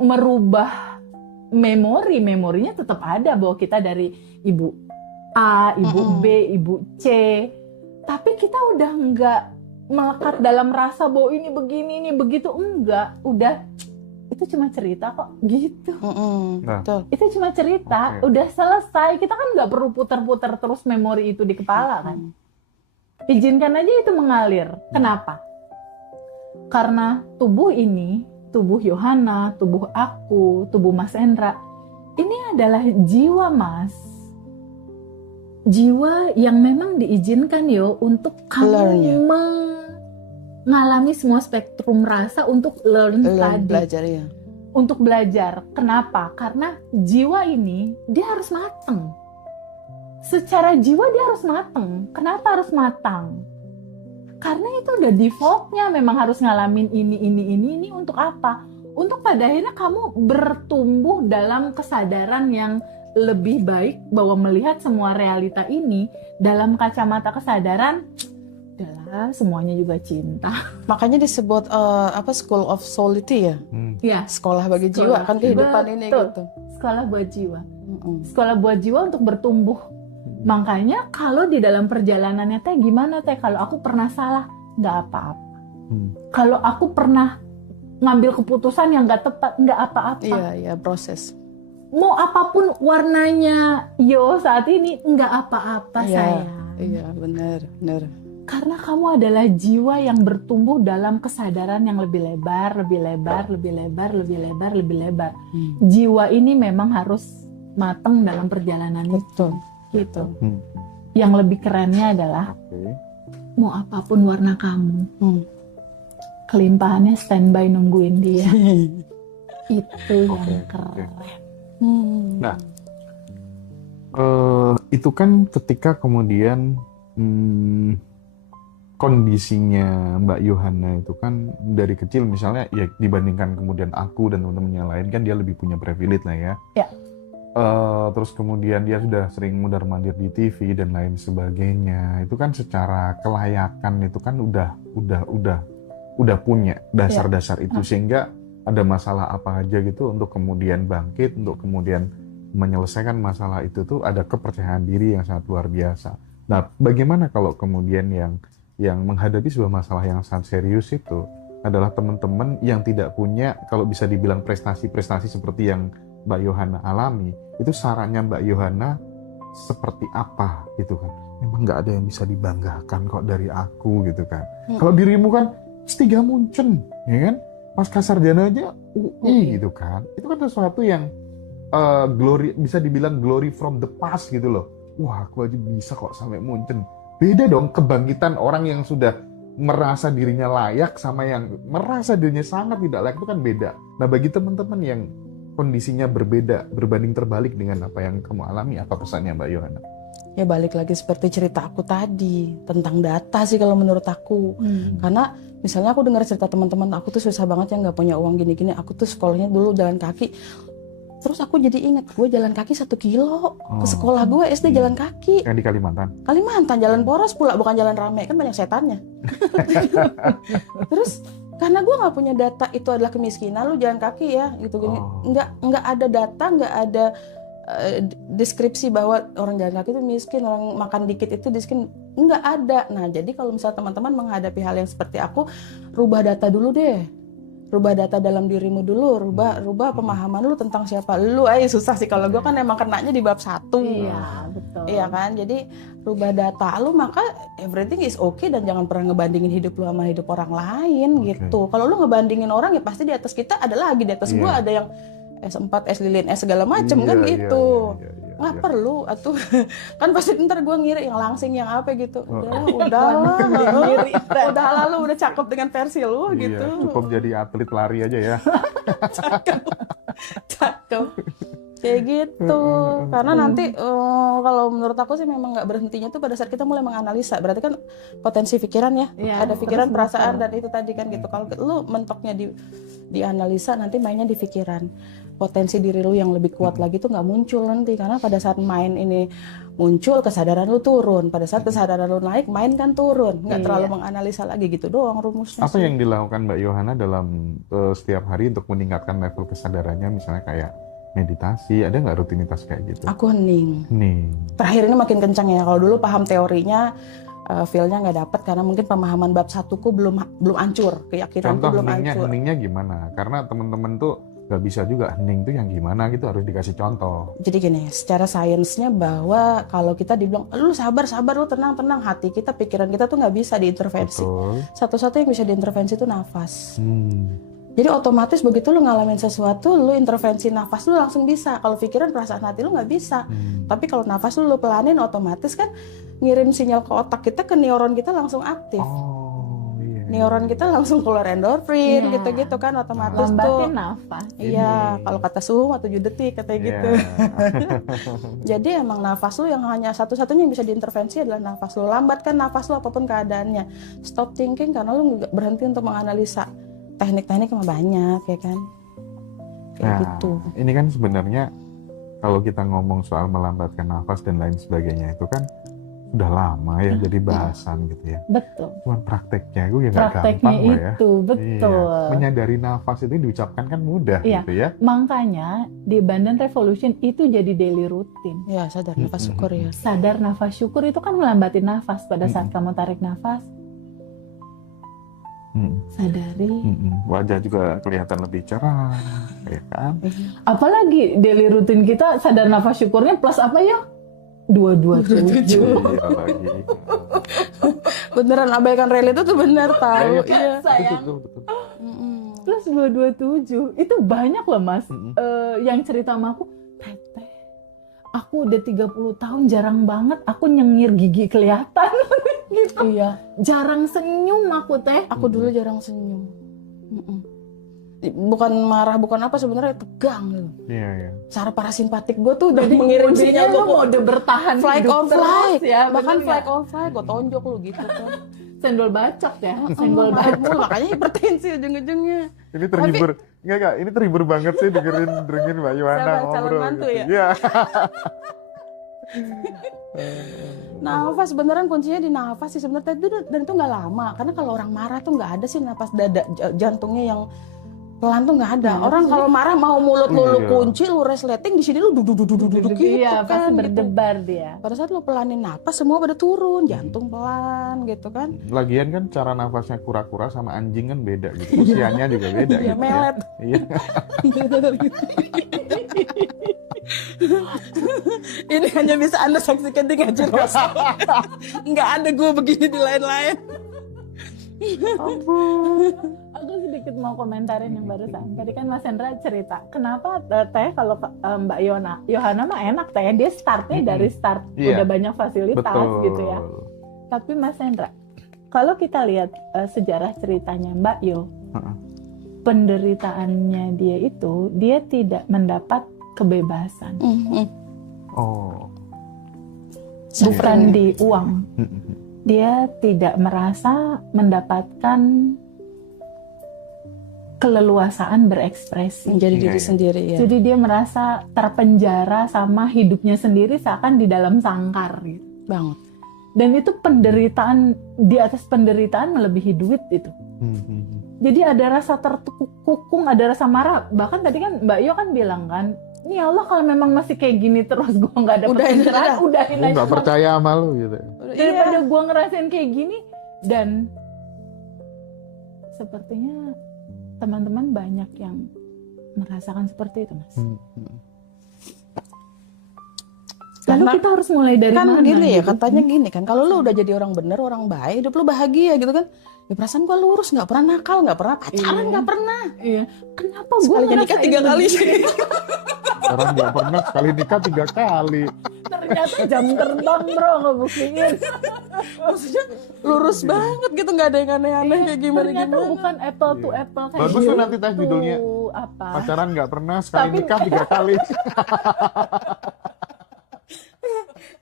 merubah memorinya tetap ada bahwa kita dari ibu A, ibu B, ibu C. Tapi kita udah nggak melekat dalam rasa bahwa ini begini, ini begitu. Enggak, udah itu cuma cerita kok gitu. Itu cuma cerita, udah selesai. Kita kan nggak perlu putar-putar terus memori itu di kepala kan. Izinkan aja itu mengalir. Kenapa? Karena tubuh ini, tubuh Yohana, tubuh aku, tubuh Mas Endra, ini adalah jiwa, Mas. Jiwa yang memang diizinkan untuk kamu mengalami semua spektrum rasa untuk learn tadi. Belajar ya. Untuk belajar. Kenapa? Karena jiwa ini dia harus matang. Secara jiwa dia harus matang. Kenapa harus matang? Karena itu udah defaultnya memang harus ngalamin ini untuk apa? Untuk pada akhirnya kamu bertumbuh dalam kesadaran yang lebih baik bahwa melihat semua realita ini dalam kacamata kesadaran, udahlah semuanya juga cinta. Makanya disebut School of Soul itu ya? Ya. Sekolah bagi jiwa kan kehidupan ini gitu. Sekolah buat jiwa. Sekolah buat jiwa untuk bertumbuh. Makanya kalau di dalam perjalanannya Teh gimana Teh? Kalau aku pernah salah, nggak apa-apa. Kalau aku pernah ngambil keputusan yang nggak tepat, nggak apa-apa. Iya, proses. mau apapun warnanya Yo saat ini nggak apa-apa Iya, sayang. iya, benar, benar. Karena kamu adalah jiwa yang bertumbuh dalam kesadaran yang lebih lebar, lebih lebar, lebih lebar, lebih lebar, lebih lebar. Jiwa ini memang harus matang dalam perjalanan Betul, gitu. Hmm. Yang lebih kerennya adalah Oke. mau apapun warna kamu, Hmm. kelimpahannya standby nungguin dia. Itu yang Oke, keren. Hmm. Nah, itu kan ketika kemudian kondisinya Mbak Yohana itu kan dari kecil misalnya ya dibandingkan kemudian aku dan teman-teman yang lain kan dia lebih punya privilege lah ya. Ya. Terus kemudian dia sudah sering mundar-mandir di TV dan lain sebagainya. Itu kan secara kelayakan itu kan udah punya dasar-dasar itu sehingga ada masalah apa aja gitu untuk kemudian bangkit, untuk kemudian menyelesaikan masalah itu tuh ada kepercayaan diri yang sangat luar biasa. Nah, bagaimana kalau kemudian yang menghadapi sebuah masalah yang sangat serius itu adalah teman-teman yang tidak punya, kalau bisa dibilang prestasi-prestasi seperti yang Mbak Yohana alami, itu sarannya Mbak Yohana seperti apa gitu kan? Memang nggak ada yang bisa dibanggakan kok dari aku gitu kan. Kalau dirimu kan S3 Munchen, ya kan? Pasca sarjana aja UI gitu kan. Itu kan sesuatu yang glory, bisa dibilang glory from the past gitu loh. Wah, aku aja bisa kok sampai Munchen. Beda dong kebangkitan orang yang sudah merasa dirinya layak sama yang merasa dirinya sangat tidak layak, itu kan beda. Nah, bagi teman-teman yang kondisinya berbeda, berbanding terbalik dengan apa yang kamu alami, apa pesannya Mbak Yohana? Ya balik lagi seperti cerita aku tadi tentang data sih kalau menurut aku. Karena misalnya aku dengar cerita teman-teman aku tuh susah banget ya nggak punya uang gini-gini. Aku tuh sekolahnya dulu jalan kaki. Terus aku jadi ingat gue jalan kaki 1 kilo ke sekolah gue SD jalan kaki. Yang di Kalimantan? Kalimantan, jalan poros pula, bukan jalan rame, kan banyak setannya. Terus karena gue nggak punya data itu adalah kemiskinan, lu jalan kaki ya gitu gini. Nggak ada data, nggak ada deskripsi bahwa orang jalan kaki itu miskin, orang makan dikit itu miskin, nggak ada. Nah, jadi kalau misalnya teman-teman menghadapi hal yang seperti aku, rubah data dulu deh. Rubah data dalam dirimu dulu, rubah pemahaman lu tentang siapa lu. Susah sih kalau gue kan emang kenanya di bab 1. Iya, betul. Iya kan? Jadi rubah data lu, maka everything is okay dan jangan pernah ngebandingin hidup lu sama hidup orang lain gitu. Kalau lu ngebandingin orang ya pasti di atas kita ada lagi, di atas gue ada yang S4, S lilin, S segala macem kan gitu. Nggak perlu atuh. Kan pasti ntar gue ngira yang langsing yang apa gitu. Udah lalu udah cakep dengan versi lu gitu. Cukup jadi atlet lari aja ya. Cakep. Kayak gitu. Karena nanti kalau menurut aku sih memang nggak berhentinya tuh pada saat kita mulai menganalisa. Berarti kan potensi pikiran ya. Ada pikiran, perasaan dan itu tadi kan gitu. Kalau lu mentoknya di analisa, nanti mainnya di pikiran. Potensi diri lu yang lebih kuat lagi tuh nggak muncul nanti, karena pada saat main ini muncul kesadaran lu turun, pada saat kesadaran lu naik main kan turun, nggak terlalu menganalisa lagi gitu doang rumusnya. Apa yang dilakukan Mbak Yohana dalam setiap hari untuk meningkatkan level kesadarannya, misalnya kayak meditasi, ada nggak rutinitas kayak gitu? Aku hening. Terakhir ini makin kencang ya. Kalau dulu paham teorinya, feel-nya nggak dapet karena mungkin pemahaman bab 1ku belum hancur, keyakinanku belum hancur. Heningnya gimana? Karena teman-teman tuh nggak bisa juga hening tuh yang gimana gitu, harus dikasih contoh. Jadi gini, secara sainsnya bahwa kalau kita dibilang lu sabar, lu tenang, hati kita, pikiran kita tuh nggak bisa diintervensi. Satu-satu yang bisa diintervensi itu nafas. Jadi otomatis begitu lu ngalamin sesuatu, lu intervensi nafas lu langsung bisa. Kalau pikiran, perasaan, hati lu nggak bisa. Tapi kalau nafas lu pelanin, otomatis kan ngirim sinyal ke otak kita, ke neuron kita langsung aktif. Neuron kita langsung keluar endorfin, gitu-gitu kan otomatis lambatin nafas. Iya, kalau kata suhu 7 detik katanya gitu. Jadi emang nafas lu yang hanya satu-satunya yang bisa diintervensi adalah nafas lu. Lambatkan nafas lu apapun keadaannya. Stop thinking karena lu nggak berhenti untuk menganalisa. Teknik-teknik emang banyak ya kan. Kayak gitu. Ini kan sebenarnya kalau kita ngomong soal melambatkan nafas dan lain sebagainya itu kan udah lama ya jadi bahasan gitu ya. Betul. Cuman prakteknya gue ya nggak gampang itu, ya. Betul. Iya. Menyadari nafas itu diucapkan kan mudah gitu ya. Makanya di Abundant Revolution itu jadi daily routine. Ya, sadar nafas syukur ya. Sadar nafas syukur itu kan melambatin nafas pada saat kamu tarik nafas. sadari. Wajah juga kelihatan lebih cerah, ya kan? Apalagi daily rutin kita sadar nafas syukurnya plus apa ya? 227. Iya lagi. Beneran abaikan rel itu tuh bener tahu. Iya, Iya. Sayang. Betul. Plus 227 itu banyak loh mas. Yang cerita sama aku, Teteh, aku udah 30 tahun jarang banget aku nyengir gigi kelihatan. Gitu. Iya. Jarang senyum aku teh. Aku dulu jarang senyum. Bukan marah, bukan apa, sebenarnya tegang gitu. Iya. Saraf parasimpatik gue tuh udah Jadi mengirim kuncinya sinyal lu gue mode bertahan flight hidup or terus flight ya. bahkan bener flight nggak? or flight gue tonjok lu gitu kan. Senggol bacok ya. Senggol bacok. Mulu, makanya hipertensi ujung-ujungnya. Ini terhibur, enggak, ini terhibur banget sih dengerin Mbak Yohana Siapa, calon ngobrol mantu gitu. ya? Iya. Nafas beneran kuncinya di nafas sih sebenarnya, dan itu nggak lama, karena kalau orang marah tuh nggak ada sih nafas dada jantungnya yang pelan tuh nggak ada. Orang kalau marah mau mulut lu kunci, lu resleting, di sini lu duduk gitu Iya, pasti kan. berdebar dia. Pada saat lu pelanin napas semua pada turun, jantung pelan gitu kan. Lagian kan cara nafasnya kura-kura sama anjing kan beda gitu. Usianya juga beda Iya, gitu. melet. Iya. Ini hanya bisa Anda saksikan di Ngaji Rasul. Nggak ada gue begini di lain-lain. Aku sedikit mau komentarin yang barusan. Tadi kan Mas Hendra cerita, kenapa teh kalau Mbak Yohana mah enak teh, dia startnya dari start Iya. udah banyak fasilitas Betul. gitu ya. Tapi Mas Hendra, kalau kita lihat sejarah ceritanya Mbak Yo, penderitaannya dia itu, dia tidak mendapat kebebasan, Oh. bukan di uang. Dia tidak merasa mendapatkan keleluasaan berekspresi. Menjadi Iya, diri iya. sendiri ya. Jadi dia merasa terpenjara sama hidupnya sendiri seakan di dalam sangkar gitu. Banget. Dan itu penderitaan, di atas penderitaan melebihi duit itu. Jadi ada rasa terkukung, ada rasa marah. Bahkan tadi kan Mbak Yo kan bilang kan, ini Allah kalau memang masih kayak gini terus gue nggak dapet Udahin pencerahan, aja. udahin Gue aja. nggak percaya sama lu gitu. Daripada gue ngerasain kayak gini. Dan sepertinya teman-teman banyak yang merasakan seperti itu, Mas. Lalu Karena kita harus mulai dari kan mana? gini ya, gitu? katanya gini kan, kalau lu udah jadi orang bener, orang baik, hidup lu bahagia gitu kan. Ya perasaan gua lurus, nggak pernah nakal, nggak pernah pacaran, Iya. nggak pernah. Iya. Kenapa gue Sekali nikah 3 kali sih. Orang nggak pernah, sekali nikah 3 kali. Ternyata jam terbang bro ngebuktiin. Maksudnya lurus banget gitu, nggak ada yang aneh-aneh kayak Ternyata gimana. bukan apple to apple kayak Bagus tuh gitu. nanti teh judulnya. Apa? Pacaran nggak pernah, sekali Tapi- nikah 3 kali.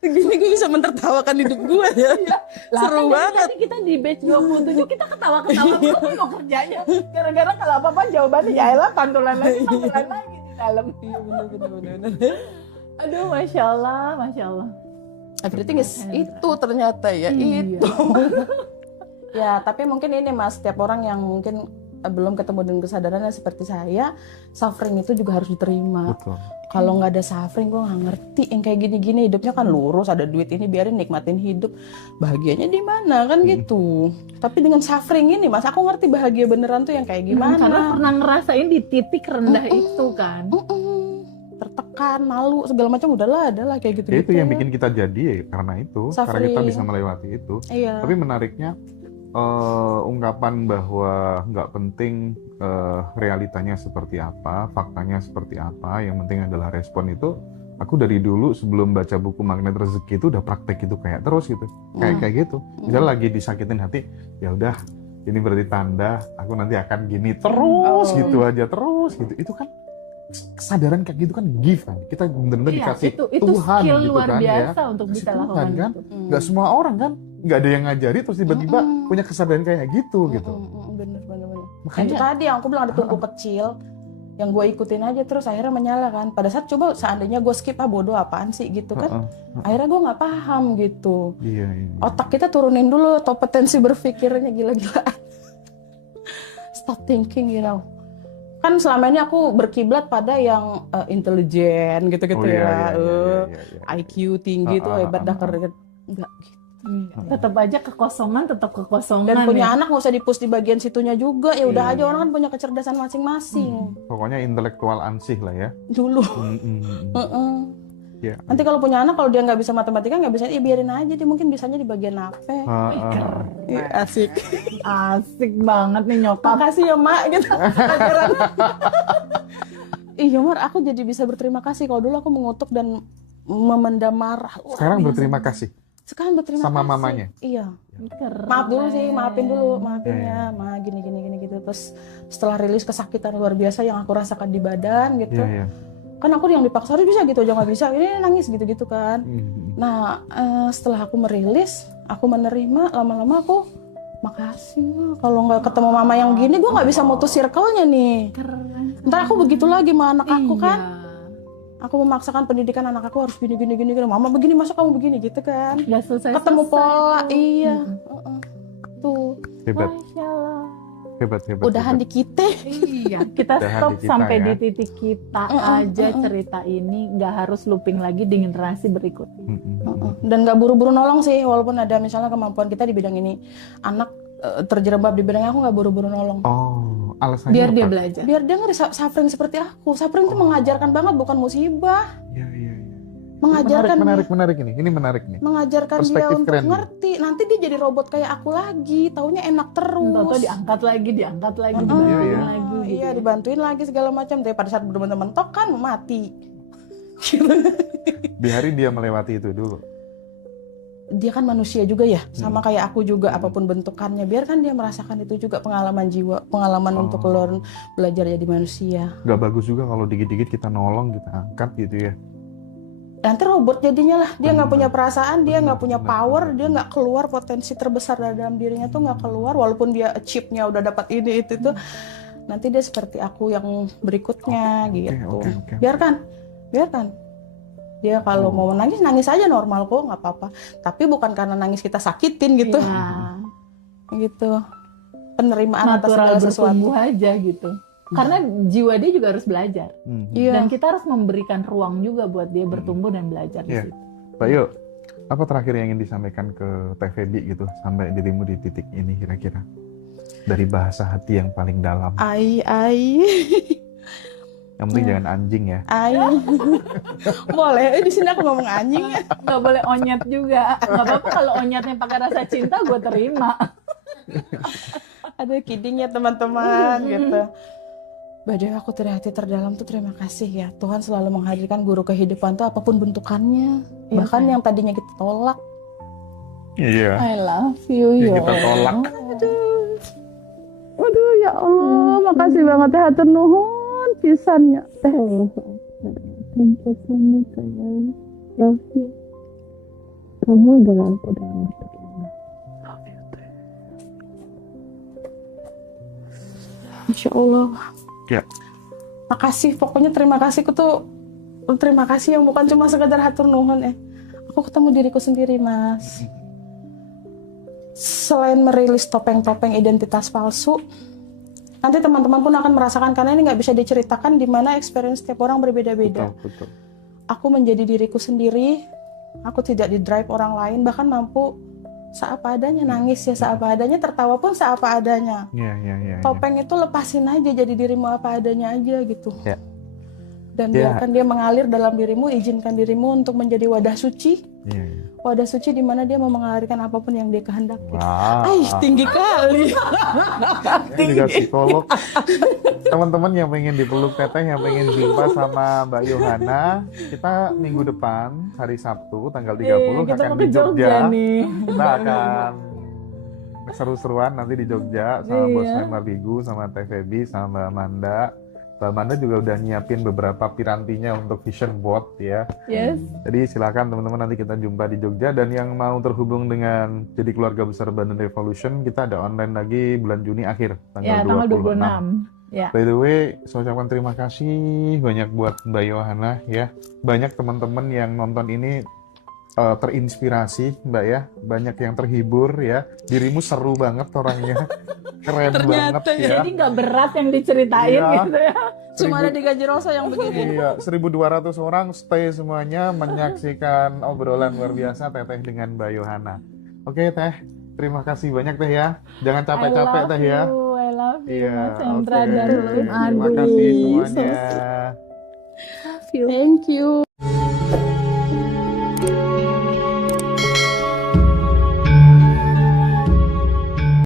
Gini gue bisa mentertawakan hidup gue ya. Lah, Seru kan banget. Tadi kita di batch 27 kita ketawa-ketawa terus mau kerjanya. Gara-gara kalau apa-apa jawabannya ya elah pantulan lagi di dalam. Iya bener. Aduh, Masya Allah. Everything is itu ternyata ya, Iya. itu. Ya, tapi mungkin ini Mas, setiap orang yang mungkin belum ketemu dengan kesadaran seperti saya, suffering itu juga harus diterima. Betul. Kalau nggak ada suffering, gue nggak ngerti yang kayak gini-gini. Hidupnya kan lurus, ada duit ini, biarin nikmatin hidup. Bahagianya di mana kan gitu. Tapi dengan suffering ini, Mas, aku ngerti bahagia beneran tuh yang kayak gimana. Karena pernah ngerasain di titik rendah itu kan. Tertekan, malu, segala macam adalah kayak gitu. Ya itu yang bikin kita jadi ya, karena itu. Karena kita Suffering. bisa melewati itu. Iya. Tapi menariknya ungkapan bahwa nggak penting realitanya seperti apa, faktanya seperti apa, yang penting adalah respon itu. Aku dari dulu sebelum baca buku Magnet Rezeki itu udah praktek itu kayak terus gitu, kayak gitu. Misalnya lagi disakitin hati, ya udah ini berarti tanda aku nanti akan gini terus gitu aja terus gitu. Itu kan kesadaran kayak gitu kan gift kan. Kita benar-benar Iya, dikasih itu Tuhan skill gitu luar kan biasa ya. untuk bisa Tuhan lakukan kan. itu. Nggak semua orang kan, nggak ada yang ngajari terus tiba-tiba punya kesadaran kayak gitu gitu. Bener. Makanya Itu tadi yang aku bilang ada tungku kecil yang gue ikutin aja terus akhirnya menyala kan. Pada saat coba seandainya gue skip, bodoh apaan sih gitu kan. Akhirnya gue nggak paham gitu. iya. Otak kita turunin dulu potensi berpikirnya, gila-gilaan. Stop thinking, kan selama ini aku berkiblat pada yang intelijen gitu-gitu Oh, iya, ya. iya. IQ tinggi tuh hebat dah, enggak gitu. Tetap aja kekosongan, tetap kekosongan. Dan punya ya. anak nggak usah dipus di bagian situnya juga, ya udah Iya. aja orang kan punya kecerdasan masing-masing Pokoknya intelektual ansih lah ya. dulu. Heeh. Ya. Nanti kalau punya anak, kalau dia nggak bisa matematika, nggak bisa, biarin aja, dia mungkin bisanya di bagian apa. Ih, asik. Asik banget nih nyokap. Makasih ya mak gitu. Iya Mar, aku jadi bisa berterima kasih. Kalau dulu aku mengutuk dan memendam marah. Wah, Sekarang biasa. berterima kasih. Sekarang berterima Sama kasih. mamanya? Iya. Keren. Maaf dulu sih, maafin Ya. ya, ma gini gitu. Terus setelah rilis kesakitan luar biasa yang aku rasakan di badan gitu. Iya. Kan aku yang dipaksa harus bisa gitu aja nggak bisa. Ini nangis gitu kan. Nah, setelah aku merilis, aku menerima, lama-lama aku makasih Ma. Kalau nggak ketemu mama yang gini, gue nggak bisa mutus circle-nya nih. Keren. Ntar aku begitu lagi sama anak aku kan. Iya. Aku memaksakan pendidikan anak aku harus gini. Mama begini, masa kamu begini gitu kan. Gak selesai. Ketemu pola, iya. Tuh, Hebat. Masya Allah. Hebat. udahan di kita. Iya, kita Udahan stop di kita, sampai ya. di titik kita aja cerita ini, nggak harus looping lagi di generasi berikutnya. Dan nggak buru-buru nolong sih, walaupun ada misalnya kemampuan kita di bidang ini, anak terjerembab di bidangnya, aku nggak buru-buru nolong. Oh, alasannya Biar apa? dia belajar. Biar dia suffering seperti aku. Suffering itu mengajarkan banget, bukan musibah. Iya. Mengajarkan Menarik ini. Ini menarik nih. mengajarkan dia Perspektif untuk keren nih. ngerti. Nanti dia jadi robot kayak aku lagi, taunya enak terus. Toto diangkat lagi, Iya. dibantuin lagi. Gitu. Iya, dibantuin lagi segala macam. Tapi pada saat benar-benar mentok kan mati. Biarin dia melewati itu dulu. Dia kan manusia juga ya, sama kayak aku juga, apapun bentukannya. Biarkan dia merasakan itu juga, pengalaman jiwa, pengalaman untuk learn, belajar jadi manusia. Gak bagus juga kalau dikit-dikit kita nolong, kita angkat gitu ya. Nanti robot jadinya lah, dia nggak punya perasaan, dia nggak punya Benar. power, dia nggak keluar potensi terbesar dalam dirinya tuh nggak keluar, walaupun dia achieve-nya udah dapat ini itu tuh, nanti dia seperti aku yang berikutnya gitu. Oke. Biarkan dia kalau mau nangis aja normal kok, nggak apa-apa. Tapi bukan karena nangis kita sakitin gitu, Iya. gitu. Penerimaan atas Natural segala sesuatu. bertumbuh aja gitu. Karena jiwa dia juga harus belajar. Iya. Dan kita harus memberikan ruang juga buat dia bertumbuh dan belajar di Iya. situ. Pak Yo, apa terakhir yang ingin disampaikan ke TVB gitu, sampai dirimu di titik ini kira-kira? Dari bahasa hati yang paling dalam. Ai. Yang penting jangan anjing ya. Boleh, di sini aku ngomong anjing ya. Nggak boleh onyet juga. Nggak apa-apa kalau onyetnya pakai rasa cinta, gue terima. Ada kidding ya teman-teman gitu. Badai aku dari hati terdalam tuh terima kasih ya. Tuhan selalu menghadirkan guru kehidupan tuh apapun bentukannya. Iya, Bahkan kan? yang tadinya kita tolak. Iya. I love you, Yang yo. kita tolak. Aduh ya Allah, makasih banget ya hatur nuhun pisannya. Thank you so much, sayang. Love you. Kamu adalah aku dalam hidup ini. Insya Allah. Ya. Makasih, pokoknya terima kasihku tuh terima kasih yang bukan cuma sekedar hatur nuhun Aku ketemu diriku sendiri, Mas. Selain merilis topeng-topeng identitas palsu, nanti teman-teman pun akan merasakan, karena ini nggak bisa diceritakan di mana experience setiap orang berbeda-beda. Betul. Aku menjadi diriku sendiri, aku tidak di-drive orang lain, bahkan mampu seapa adanya, nangis ya seapa adanya, tertawa pun seapa adanya. Iya. Topeng itu lepasin aja, jadi dirimu apa adanya aja gitu. Ya. Dan Ya. biarkan dia mengalir dalam dirimu, izinkan dirimu untuk menjadi wadah suci. Iya. Wadah suci di mana dia mau mengalirkan apapun yang dia kehendaki. Wow. Tinggi kali. Ini juga psikolog. Teman-teman yang pengen dipeluk teteh, yang pengen jumpa sama Mbak Yohana, kita minggu depan hari Sabtu tanggal 30 kita akan mau di ke Jogja nih. Kita akan seru-seruan nanti di Jogja sama Bos Iya. Member Bigu, sama TVB, sama Mbak Amanda. Mbak Amanda juga udah nyiapin beberapa pirantinya untuk vision board ya. Yes. Jadi silakan teman-teman, nanti kita jumpa di Jogja. Dan yang mau terhubung dengan jadi keluarga besar Bandung Revolution, kita ada online lagi bulan Juni akhir, Ya, tanggal 26. Ya. By the way, saya ucapkan terima kasih banyak buat Mbak Yohana ya. Banyak teman-teman yang nonton ini terinspirasi Mbak ya. Banyak yang terhibur ya. Dirimu seru banget orangnya. Keren banget ya. Jadi nggak berat yang diceritain Iya. gitu ya. Cuma ada di Gaji Rosa yang begini. Iya, 1.200 orang stay semuanya menyaksikan obrolan luar biasa Teteh dengan Mbak Yohana. Oke Teh, terima kasih banyak Teh ya. Jangan capek-capek Teh ya. I love you, Iya, Mas Hendra oke. dan Tim Terima Adi. kasih So semuanya. sweet. Love you. Thank you.